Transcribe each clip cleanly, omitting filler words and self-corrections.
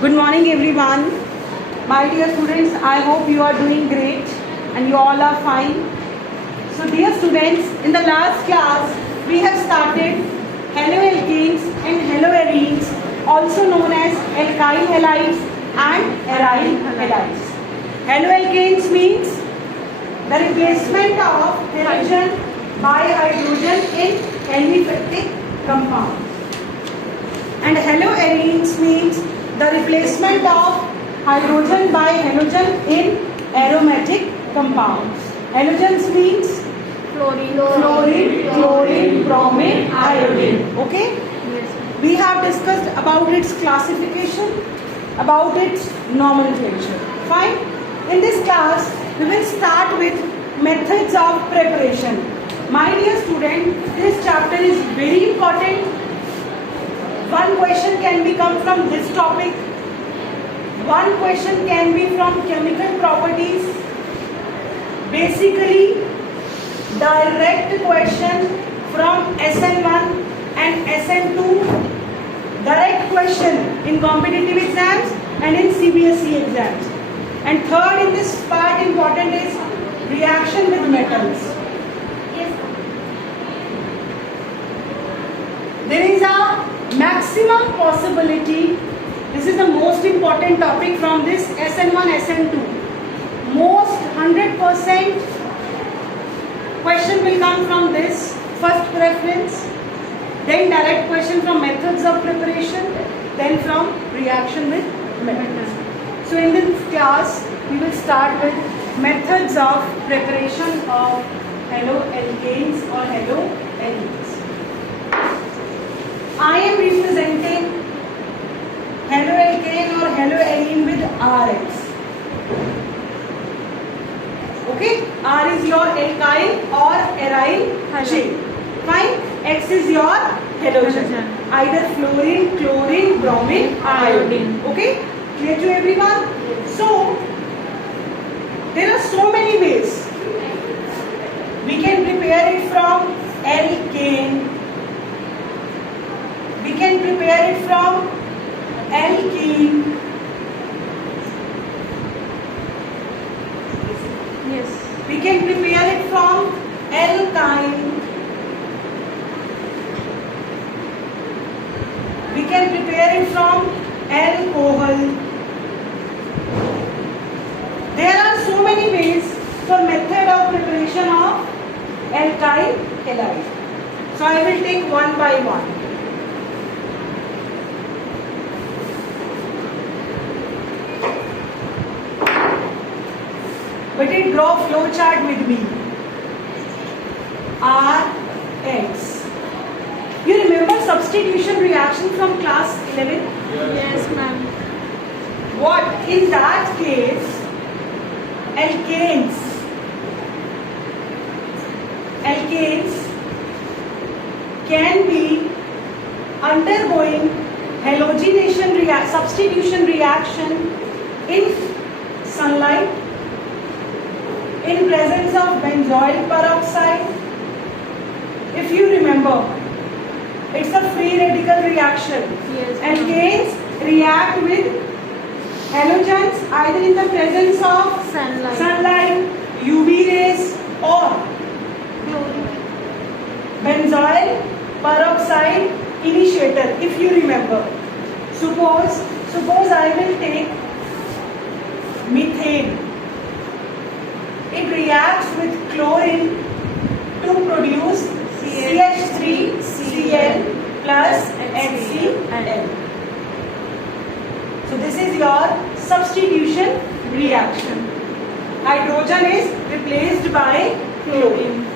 Good morning everyone. My dear students, I hope you are doing great and you all are fine. So dear students, in the last class we have started haloalkanes and haloarenes, also known as alkyl halides and aryl halides. Haloalkanes means the replacement of halogen by hydrogen in aliphatic compound. And haloarenes means the replacement of hydrogen by halogen in aromatic compounds. Halogens means Fluorine, chlorine, bromine, iodine. Okay? Yes. We have discussed about its classification, about its nomenclature. Fine? In this class, we will start with methods of preparation. My dear student, this chapter is very important. One question can be come from this topic. One question can be from chemical properties. Basically, direct question from SN1 and SN2. Direct question in competitive exams and in CBSE exams. And third in this part important is reaction with metals. There is a maximum possibility, this is the most important topic from this SN1, SN2. Most 100% question will come from this first preference, then direct question from methods of preparation, then from reaction with metals. So in this class, we will start with methods of preparation of haloalkanes or haloarenes. I am representing haloalkane or haloarene with Rx. Okay? R is your alkyl or aryl chain. Fine? X is your halogen. Either fluorine, chlorine, bromine, iodine. Okay? Clear to everyone? So, there are so many ways. We can prepare it from alkane. We can prepare it from alkene. Yes. We can prepare it from alkyne. We can prepare it from alcohol. There are so many ways for method of preparation of alkyl halide. So I will take one by one. But it draw flow chart with me. Rx. You remember substitution reaction from class 11? Yes, ma'am. What? In that case, alkanes can be undergoing halogenation substitution reaction in sunlight, in presence of benzoyl peroxide. If you remember, it's a free radical reaction. Yes. Alkanes react with halogens either in the presence of sunlight, UV rays or benzoyl peroxide initiator. If you remember, suppose I will take methane. It reacts with chlorine to produce CH3Cl plus HCl. So this is your substitution reaction. Hydrogen is replaced by chlorine.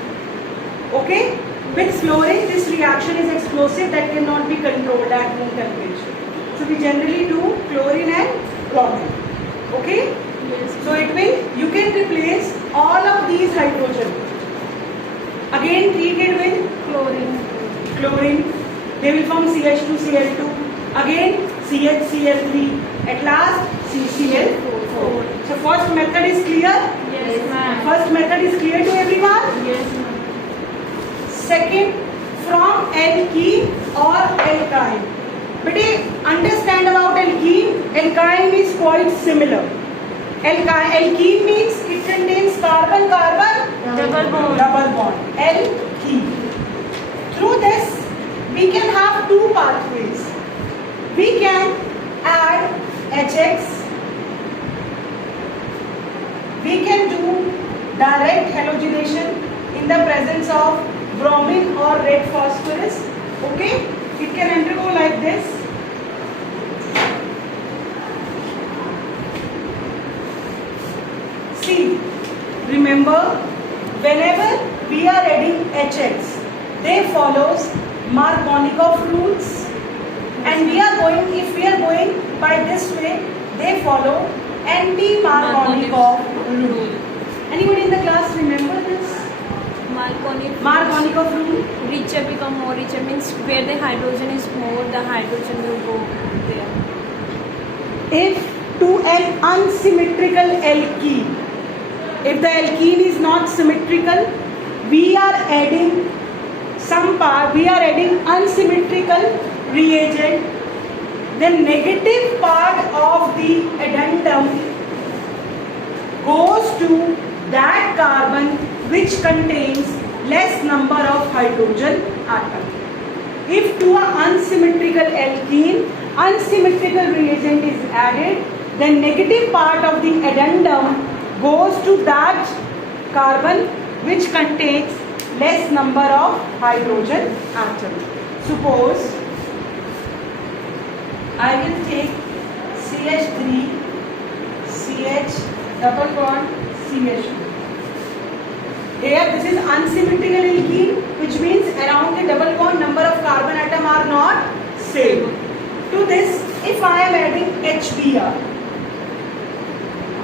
Okay? With fluorine, this reaction is explosive that cannot be controlled at room temperature. So we generally do chlorine and bromine. Okay? Yes. So it will, you can replace all of these hydrogen. Again treated with chlorine. They will form CH2Cl2. Again CHCl3. At last CCl4. So first method is clear? Yes, ma'am. First method is clear to everyone? Yes, ma'am. Second, from alkene or alkyne. But understand about alkene quite similar. Alkene means it contains carbon-carbon Double bond. double bond. Alkene. Through this, we can have two pathways. We can add HX. We can do direct halogenation in the presence of bromine or red phosphorus. Okay? It can undergo like this. See, remember, whenever we are adding HX, they follows Markovnikov rules, and if we are going by this way, they follow anti-Markovnikov rule. Anybody in the class remember this? Markovnikov rule? Richer become more richer means where the hydrogen is more, the hydrogen will go there. If to an unsymmetrical alkene, if the alkene is not symmetrical, we are adding unsymmetrical reagent, the negative part of the addendum goes to that carbon which contains less number of hydrogen atom. If to an unsymmetrical alkene, unsymmetrical reagent is added, the negative part of the addendum goes to that carbon which contains less number of hydrogen atom. Suppose I will take CH3, CH double bond, CH2. Here this is unsymmetrical alkene, which means around the double bond number of carbon atom are not same. To this, if I am adding HBr,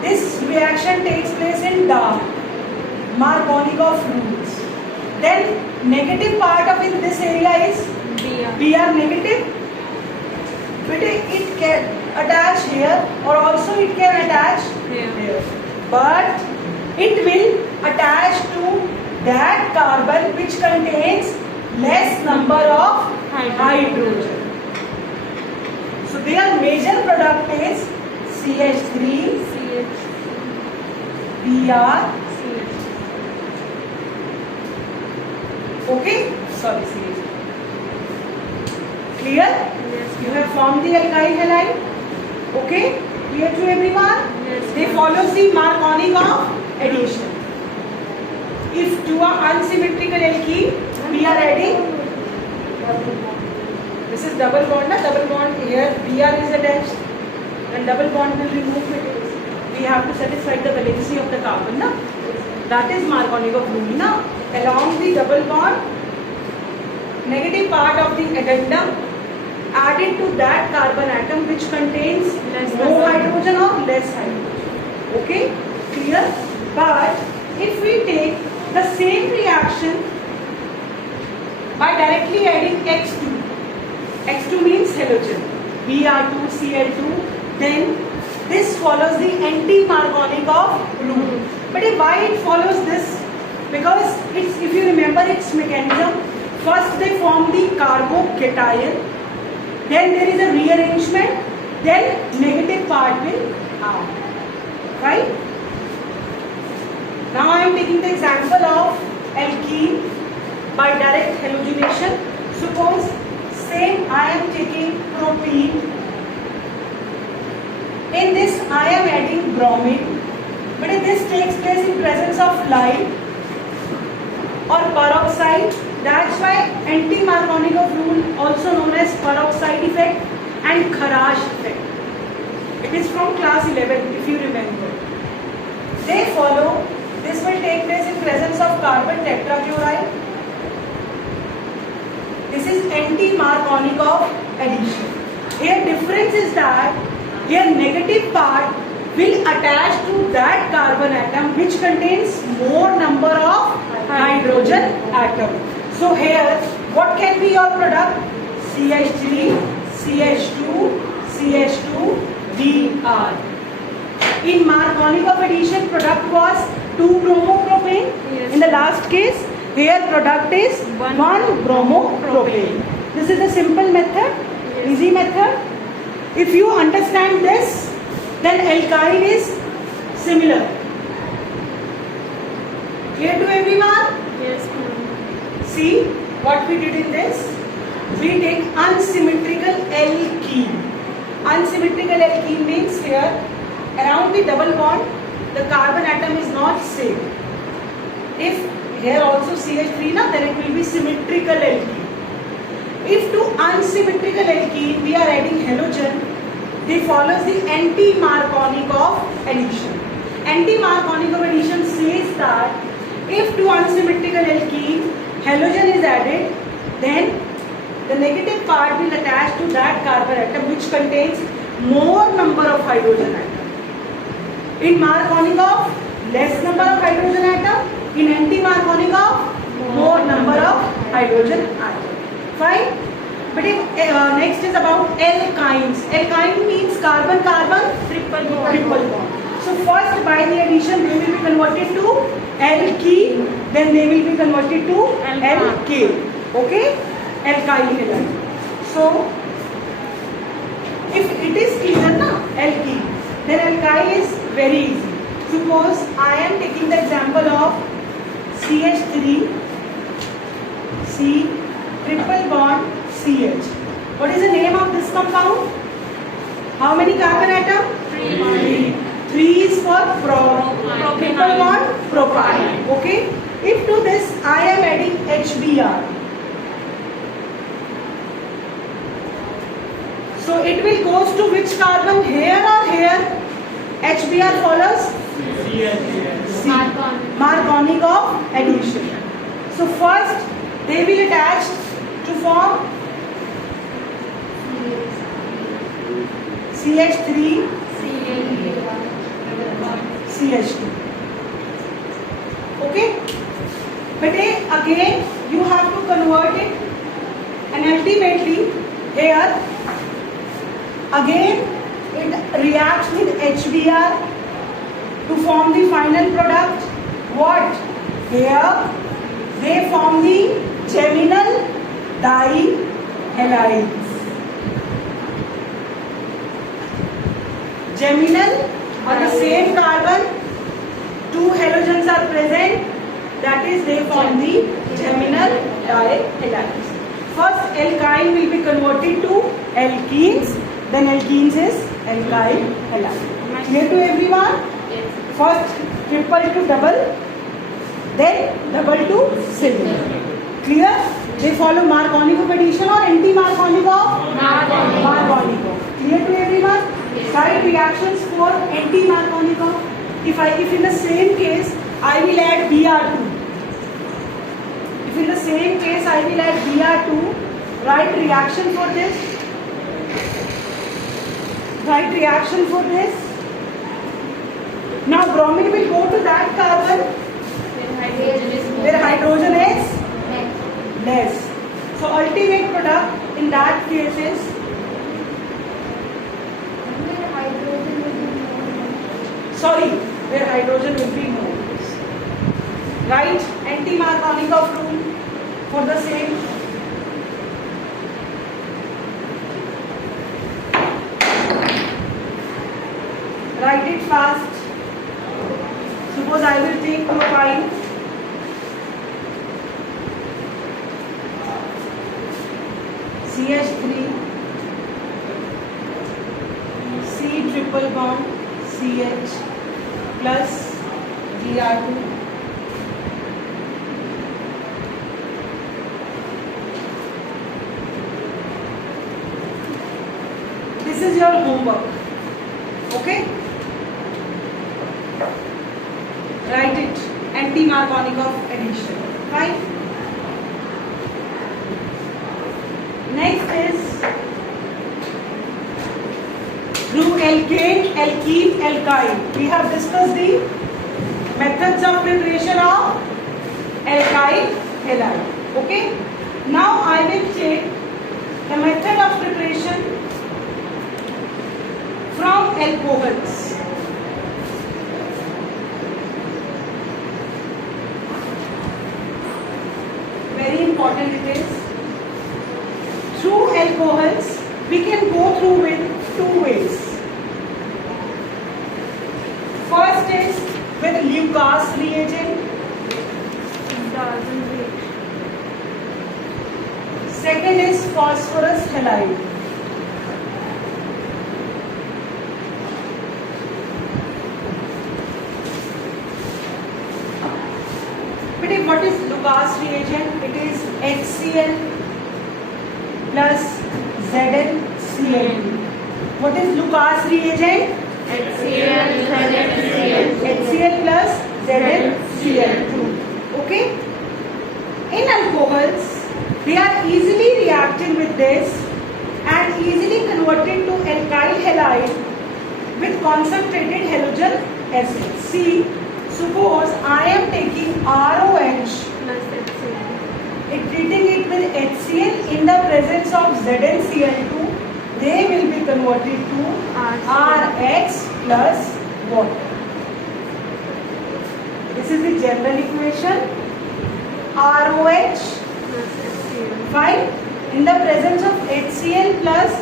this reaction takes place in dark, Markovnikov rules. Then negative part of in this area is Br negative. But it can attach here, or also it can attach here. But it will attach to that carbon which contains less number of hydrogen. So their major product is CH3, Br. Okay? Sorry, CH. Clear? Yes. You have formed the alkyl halide. Okay? Clear to everyone? Yes. They follow the Markovnikov addition. If to an unsymmetrical alkene, we are adding. This is double bond. Double bond here. Br is attached. And double bond will remove it. We have to satisfy the valency of the carbon. Na? That is Markovnikov rule. Na? Along the double bond, negative part of the addendum added to that carbon atom which contains no hydrogen or less hydrogen. Okay? Clear? But if we take the same reaction by directly adding X2, X2 means halogen, Br2, Cl2, then this follows the anti-Markovnikov rule. But why it follows this? Because it's, if you remember its mechanism, first they form the carbocation, then there is a rearrangement, then negative part will add. Right? Now I am taking the example of alkene by direct halogenation. Suppose same I am taking propene. In this I am adding bromine, but if this takes place in presence of light or peroxide, that's why anti-Markovnikov rule, also known as peroxide effect and Kharash effect. It is from class 11 if you remember. They follow, this will take place in presence of carbon tetrachloride. This is anti-Markovnikov addition. Here difference is that here negative part will attach to that carbon atom which contains more number of hydrogen atom. So here what can be your product? CH3, CH2, CH2, Br. In Markovnikov addition, product was 2-bromopropane. Yes. In the last case, here product is 1-bromopropane. This is a simple method, Yes. easy method. If you understand this, Then alkyne is similar. Clear to everyone? Yes, ma'am. See what we did in this? We did unsymmetrical alkene. Unsymmetrical alkene means here around the double bond the carbon atom is not same. If here also CH3 na, then it will be symmetrical alkene. If to unsymmetrical alkene we are adding halogen, they follows the anti-Marconic of addition. Anti-Marconic of addition says that if to unsymmetrical alkene halogen is added, then the negative part will attach to that carbon atom which contains more number of hydrogen atoms. In Marconic of less number of hydrogen atom, in anti-Marconic of more number of hydrogen atom. Fine? But if, next is about alkynes. Alkyne means carbon-carbon triple bond. So first by the addition they will be converted to alkene, then they will be converted to alkane. Okay? Alkyl halide. So if it is clear na alkene, then alkyl is very easy. Suppose I am taking the example of CH3 C triple bond CH. What is the name of this compound? How many carbon atom? 3. 3 is for triple bond propyne. Okay. If to this I am adding HBr, so it will goes to which carbon, here or here? HBr follows C. Marconic of addition. So first they will attach to form CH3 CH2. Okay? But again you have to convert it, and ultimately here again it reacts with HBr to form the final product. What? Here they form the geminal dihalides. Geminal, on the same carbon, 2 halogens are present, that is they form the geminal dihalides. First alkyne will be converted to alkenes, then alkenes is alkyl halide. Clear to everyone? First triple to double, then double to single. Clear? They follow Marconic of addition or anti-Marconic of? Marconic of. Clear to everyone? Write reactions for anti-Marconic of. If in the same case I will add Br2. If in the same case I will add Br2, write reaction for this. Write reaction for this. Now bromine will go to that carbon where hydrogen is less. So ultimate product in that case is where hydrogen will be more. Write anti-Marconic of rule for the same. Write it fast. Suppose I will take propyne. CH3 C triple bond CH plus Br2. This is your homework. Okay? Write it. Anti-Marconic of addition. Fine? Next is through alkane, alkene, alkyne. We have discussed the methods of preparation of alkyl halide. Okay? Now I will take the method of preparation from alcohols. Very important it is. Through alcohols, we can go through with 2 ways. reagent? Doesn't react. Second is phosphorus halide. But what is Lucas reagent? It is HCl plus ZnCl2. What is Lucas reagent? HCl, ZnCl. HCl plus ZnCl2. Okay? In alcohols, they are easily reacting with this and easily converted to alkyl halide with concentrated halogen acid. See, suppose I am taking ROH, Plus HCl. treating it with HCl in the presence of ZnCl2, they will be converted to RH plus water. This is the general equation. ROH, Plus HCl. fine. In the presence of HCl plus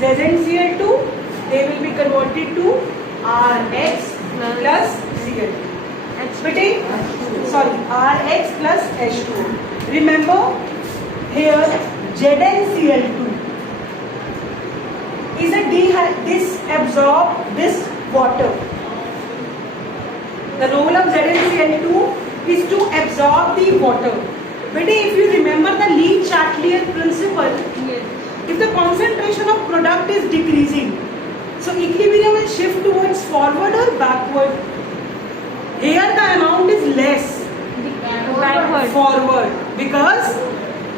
ZnCl2, they will be converted to RH plus Cl2. Bete, sorry, RH plus H2. Remember, here ZnCl2 is this absorb this water. The role of ZnCl2 is to absorb the water. But if you remember the Lee-Chatelier principle, Yes. if the concentration of product is decreasing, so equilibrium will shift towards forward or backward. Here the amount is less Backward. forward because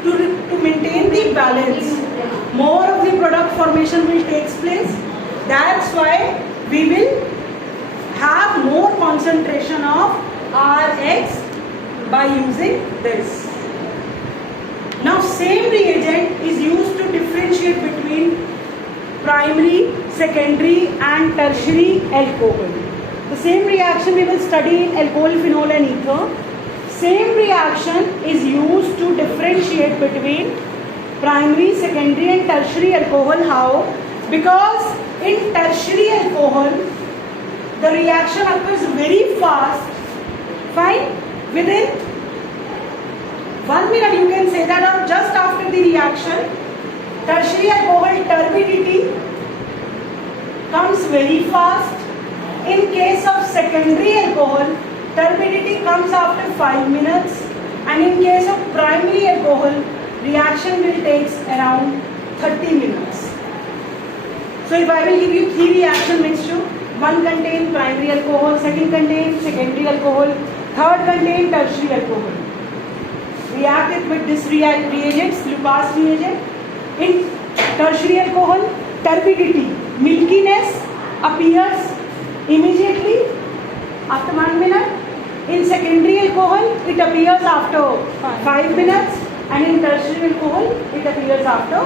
to maintain the balance, more of the product formation will take place. That's why we will have more concentration of RH by using this. Now same reagent is used to differentiate between primary, secondary and tertiary alcohol. The same reaction we will study in alcohol, phenol and ether. Same reaction is used to differentiate between primary, secondary and tertiary alcohol. How? Because in tertiary alcohol, the reaction occurs very fast. Fine? Within 1 minute you can say that, or just after the reaction, tertiary alcohol turbidity comes very fast. In case of secondary alcohol, turbidity comes after 5 minutes, and in case of primary alcohol, reaction will take around 30 minutes. So if I will give you 3 reaction mixture, one contain primary alcohol, second contain secondary alcohol, third contain tertiary alcohol. React it with this reagent, Lucas reagent. In tertiary alcohol, turbidity, milkiness appears immediately after 1 minute. In secondary alcohol, it appears after 5 minutes, and in tertiary alcohol, it appears after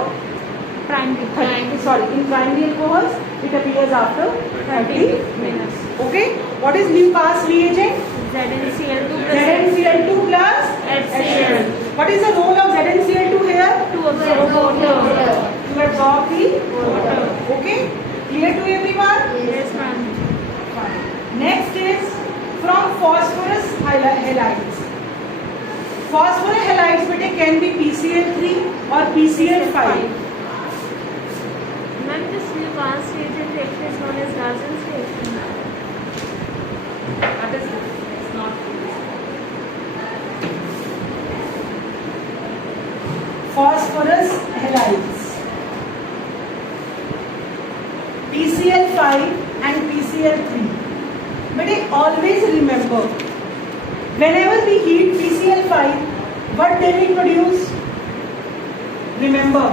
Primary. in primary alcohols, it appears after 30 minutes. Okay, what is Lucas reagent? ZnCl2 plus ZnCl2 plus HCl. What is the role of ZnCl2 here? to absorb water. To absorb the water. Okay, clear to everyone? Yes, ma'am. Fine. Next is from phosphorus halides. Phosphorus halides can be PCl3 or PCl5. Ma'am, this Lucas reagent reaction is known as Razan's reaction. That is it's not phosphorus halides. PCl5 and PCl3. But always remember, whenever we heat PCl5, what they will produce? Remember,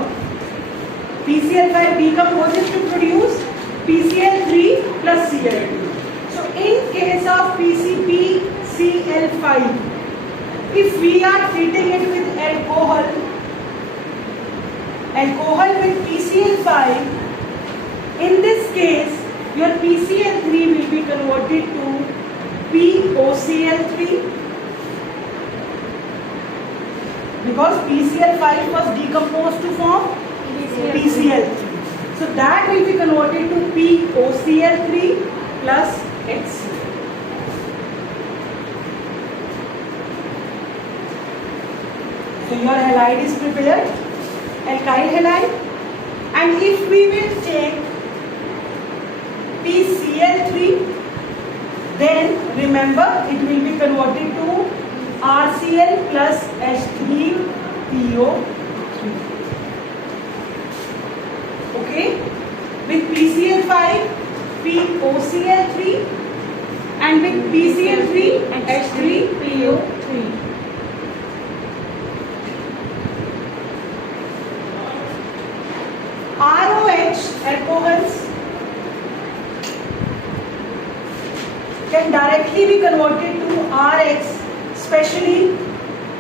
PCl5 decomposes to produce PCl3 plus Cl2. So in case of PCl5, if we are treating it with alcohol with PCl5, in this case, your PCl3 will be converted to POCl3 because PCl5 was decomposed to form PCl3. So that will be converted to POCl3 plus HCl. So your halide is prepared, alkyl halide. And if we will take PCl3, then remember it will be converted to RCl plus H3PO3. Okay? With PCl5, POCl3, and with PCl3, H3PO3. ROH, alcohols, can directly be converted to RX, especially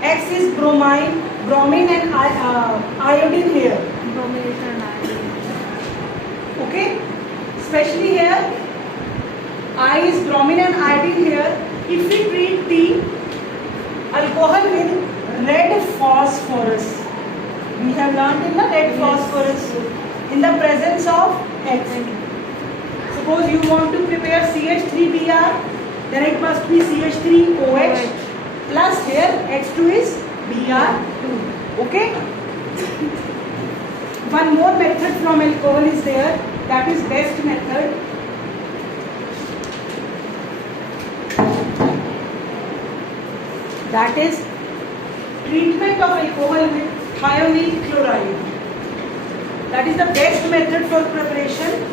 X is bromine and iodine here. Brominator and iodine. Okay? Especially here, I is bromine and iodine here. If we treat the alcohol with red phosphorus, we have learned in the red phosphorus in the presence of X. Suppose you want to prepare CH3Br, then it must be CH3OH plus here X2 is Br2. Okay? One more method from alcohol is there, that is best method. That is treatment of alcohol with thionyl chloride. That is the best method for preparation.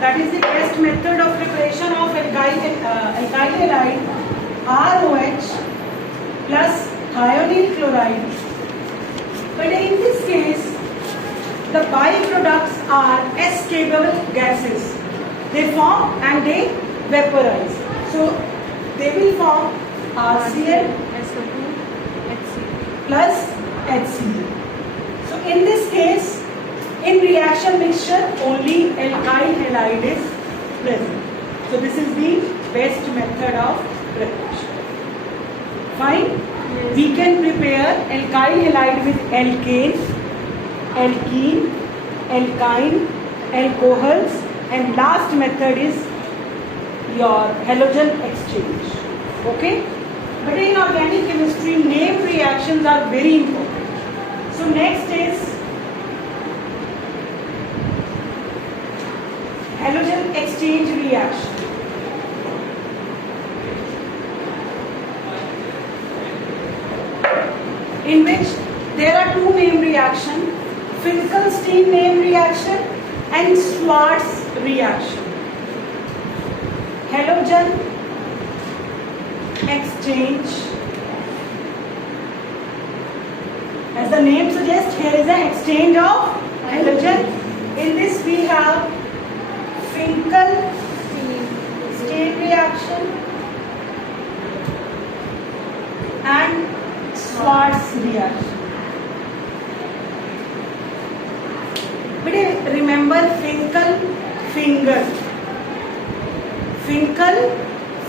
That is the best method of preparation of alkyl halide ROH plus thionyl chloride. But in this case, the byproducts are escapable gases. They form and they vaporize. So they will form RCl SO2, HCl. plus HCl. So in this case, in reaction mixture, only alkyl halide is present. So this is the best method of preparation. Fine? Yes. We can prepare alkyl halide with alkane, alkene, alkyne, alcohols, and last method is your halogen exchange. Okay? But in organic chemistry, name reactions are very important. So next is halogen exchange reaction. In which there are two name reaction, Finkelstein name reaction and Schwarz reaction. Halogen exchange. As the name suggests, here is an exchange of halogen. In this we have Finkelstein reaction and Schwarz reaction. But remember Finkel,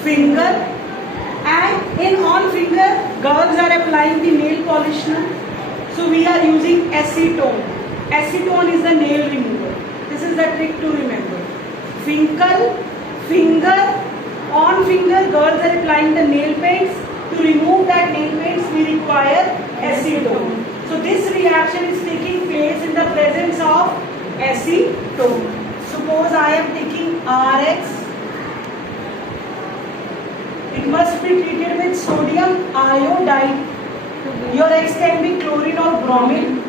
finger, and in on finger girls are applying the nail polish now. So we are using acetone. Acetone is the nail remover. This is the trick to remember. Finkel, finger, on finger girls are applying the nail paints. To remove that nail paints we require acetone. So this reaction is taking place in the presence of acetone. Suppose I am taking RX. It must be treated with sodium iodide. Your X can be chlorine or bromine.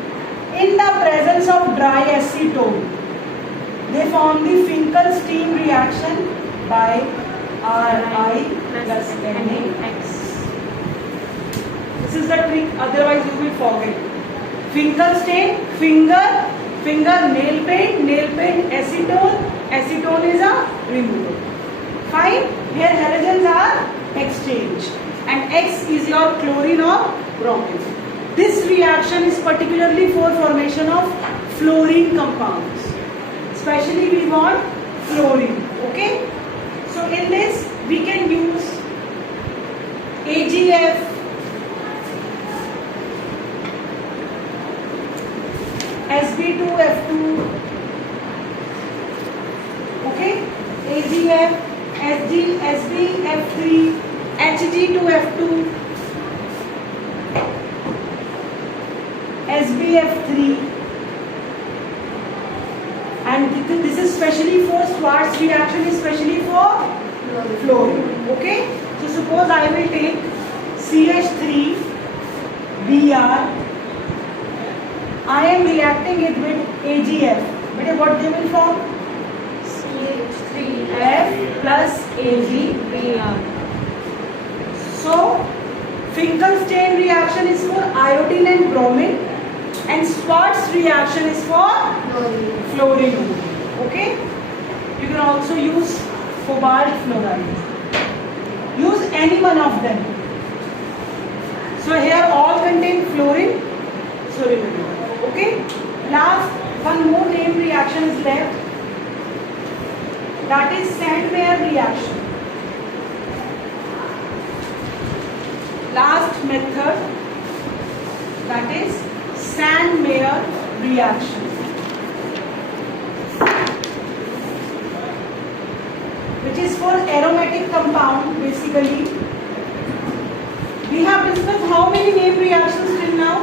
In the presence of dry acetone, they form the Finkelstein reaction by Ri plus NaX. This is the trick, otherwise you will forget. Finkelstein, finger, nail paint, acetone is a remover. Fine, here halogens are exchanged and X is your chlorine or bromine. This reaction is particularly for formation of fluorine compounds. Especially we want fluorine. Okay? So in this we can use AgF, Sb2F2, okay, AgF, SbF3, Hg2F2, SbF3, and this is specially for Schwarz reaction, is specially for fluorine. Okay, so suppose I will take CH3Br, I am reacting it with AgF, but what they will form? F plus AgBr. So Finkelstein reaction is for iodine and bromine, and Schwarz reaction is for fluorine. Okay, you can also use cobalt fluoride. Use any one of them. So here all contain fluorine. So remember. Okay. Last one more name reaction is left. That is Sandmeyer reaction. Last method, that is Sandmeyer reaction, which is for aromatic compound. Basically, we have discussed how many name reactions till now?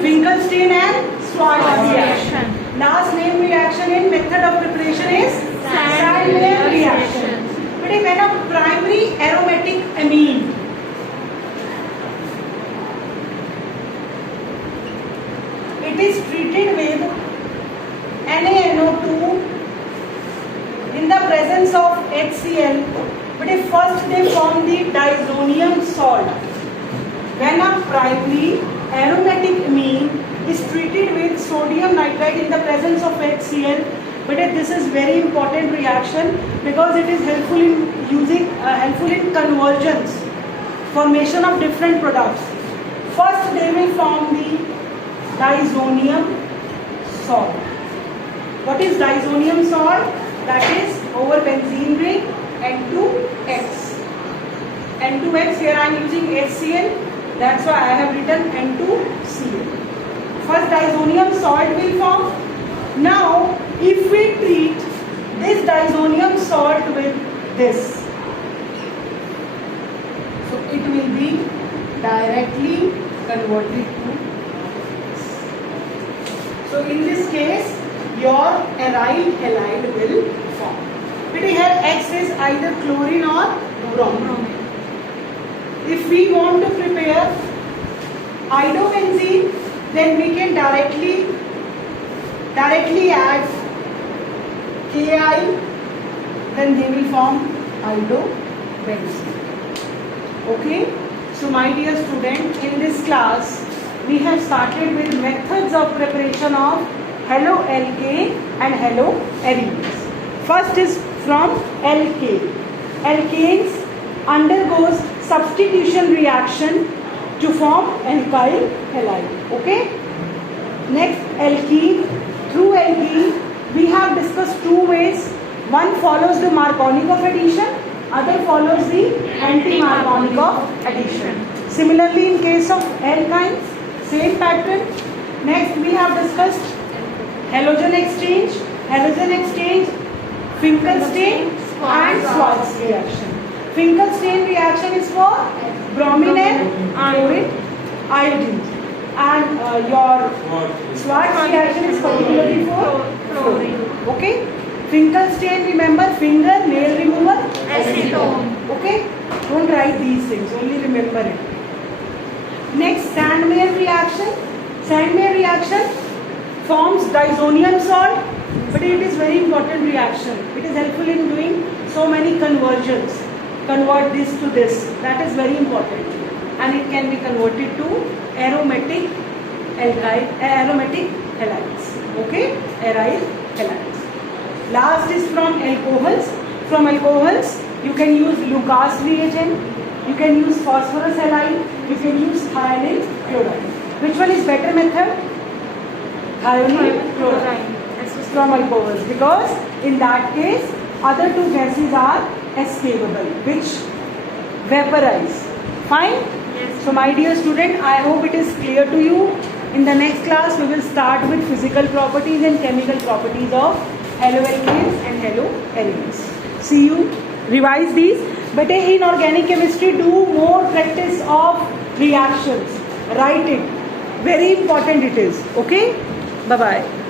Finkelstein and Schwarz reaction. Last name reaction in method of preparation is Sandmeyer reaction. But when a primary aromatic amine it is treated with NaNO2 in the presence of HCl, but if first they form the diazonium salt. When a primary aromatic amine is treated with sodium nitrite in the presence of HCl, but this is very important reaction because it is helpful in conversions, formation of different products. First they will form the diazonium salt. What is diazonium salt? That is over benzene ring N2X. N2X, here I am using HCl, that's why I have written N2Cl. First diazonium salt will form. Now if we treat this diazonium salt with this, so it will be directly converted to this. So in this case your aryl halide will form. But here X is either chlorine or bromine. If we want to prepare iodobenzene, then we can directly add Ki, then they will form iodobenzene. Okay, so my dear student, in this class we have started with methods of preparation of haloalkane and haloarenes. First is from alkane. Alkanes undergoes substitution reaction to form alkyl halide. Okay. Next, alkene. Through alkene, we have discussed two ways. One follows the Markovnikov addition, other follows the anti-Markovnikov addition. Similarly, in case of alkynes, same pattern. Next, we have discussed halogen exchange, Finkelstein and Schwarz reaction. Finkelstein reaction is for bromine and iodine, and your Schwarz reaction is particularly for fluorine. Okay. Finkelstein, remember, finger nail remover, acetone. Okay. Don't write these things, only remember it. Next, Sandmeyer reaction. Sandmeyer reaction forms diazonium salt, but it is very important reaction. It is helpful in doing so many conversions. Convert this to this. That is very important, and it can be converted to aromatic halides. Okay, aryl halides. Last is from alcohols. From alcohols, you can use Lucas reagent. You can use phosphorus halide. You can use thionyl chloride. Which one is better method? Thionyl chloride from alcohols, because in that case other two gases are escapable, which vaporize. Fine? Yes. So my dear student, I hope it is clear to you. In the next class we will start with physical properties and chemical properties of hello alkanes and hello arenes. See you. Revise these. But in organic chemistry, do more practice of reactions. Write it. Very important it is. Okay? Bye bye.